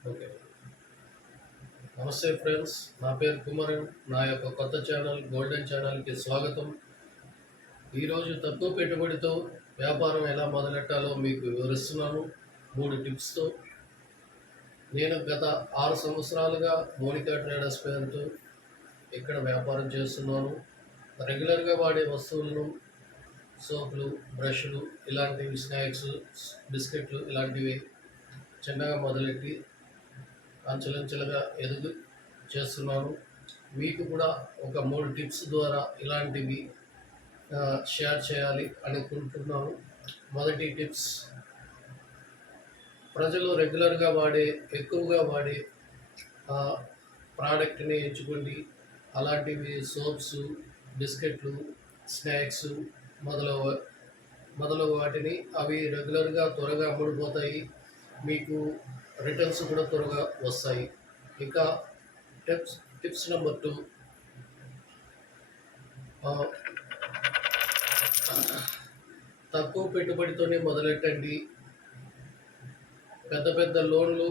Okay. నమస్తే friends. నా పేరు కుమరన్. నా యొక్క కొత్త ఛానల్ గోల్డెన్ ఛానల్‌కి స్వాగతం. ఈరోజు తక్కువ పెట్టుబడితో వ్యాపారం ఎలా మొదలెట్టాలో మీకు వివరిస్తున్నాను 3 టిప్స్‌తో. నేను గత 6 సంవత్సరాలుగా మోనికా ట్రేడర్స్ పేరుతో ఇక్కడ వ్యాపారం చేస్తున్నాను. రెగ్యులర్‌గా వాడే వస్తువులను సోపులు, బ్రష్‌లు ఇలాంటివి స్నాక్స్, బిస్కెట్లు ఇలాంటివి చిన్నగా మొదలెట్టి అంచెలంచెలుగా చేస్తున్నాను. మీకు కూడా ఒక 3 టిప్స్ ద్వారా ఇలాంటివి షేర్ చేయాలి అనుకుంటున్నాను. మొదటి టిప్స్, ప్రజలు రెగ్యులర్‌గా ఎక్కువగా వాడే ప్రోడక్ట్‌ని ఎంచుకోండి. అలాంటివి సోప్స్, బిస్కెట్లు, స్నాక్స్ మొదలగు మొదలగు వాటిని అవి రెగ్యులర్‌గా త్వరగా అమ్ముడుపోతాయి. మీకు రిటర్న్స్ కూడా త్వరగా వస్తాయి. ఇంకా టిప్స్ టిప్స్ నెంబర్ 2, ఆహ్, తక్కువ పెట్టుబడితోనే మొదలెట్టండి. పెద్ద పెద్ద లోన్లు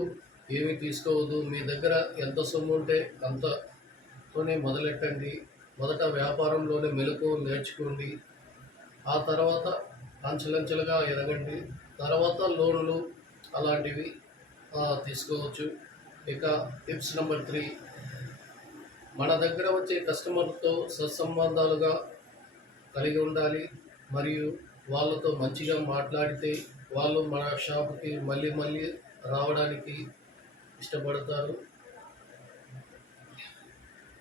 ఏమీ తీసుకోవద్దు. మీ దగ్గర ఎంత సొమ్ము ఉంటే అంతతోనే మొదలెట్టండి. మొదట వ్యాపారంలోని మెళకువలు నేర్చుకోండి. ఆ తర్వాత అంచెలంచెలుగా ఎదగండి. తర్వాత లోన్లు అలాంటివి తీసుకోవచ్చు. ఇక టిప్స్ నెంబర్ 3, మన దగ్గర వచ్చే కస్టమర్‌తో సత్సంబంధాలుగా కలిగి ఉండాలి. మరియు వాళ్ళతో మంచిగా మాట్లాడితే వాళ్ళు మన షాప్‌కి మళ్ళీ మళ్ళీ రావడానికి ఇష్టపడతారు.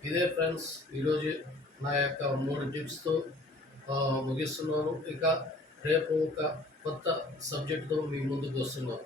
ఇదే ఫ్రెండ్స్ ఈరోజు నా యొక్క 3 టిప్స్‌తో ముగిస్తున్నాను. ఇక రేపు ఒక కొత్త సబ్జెక్ట్‌తో మీ ముందుకు వస్తున్నాను.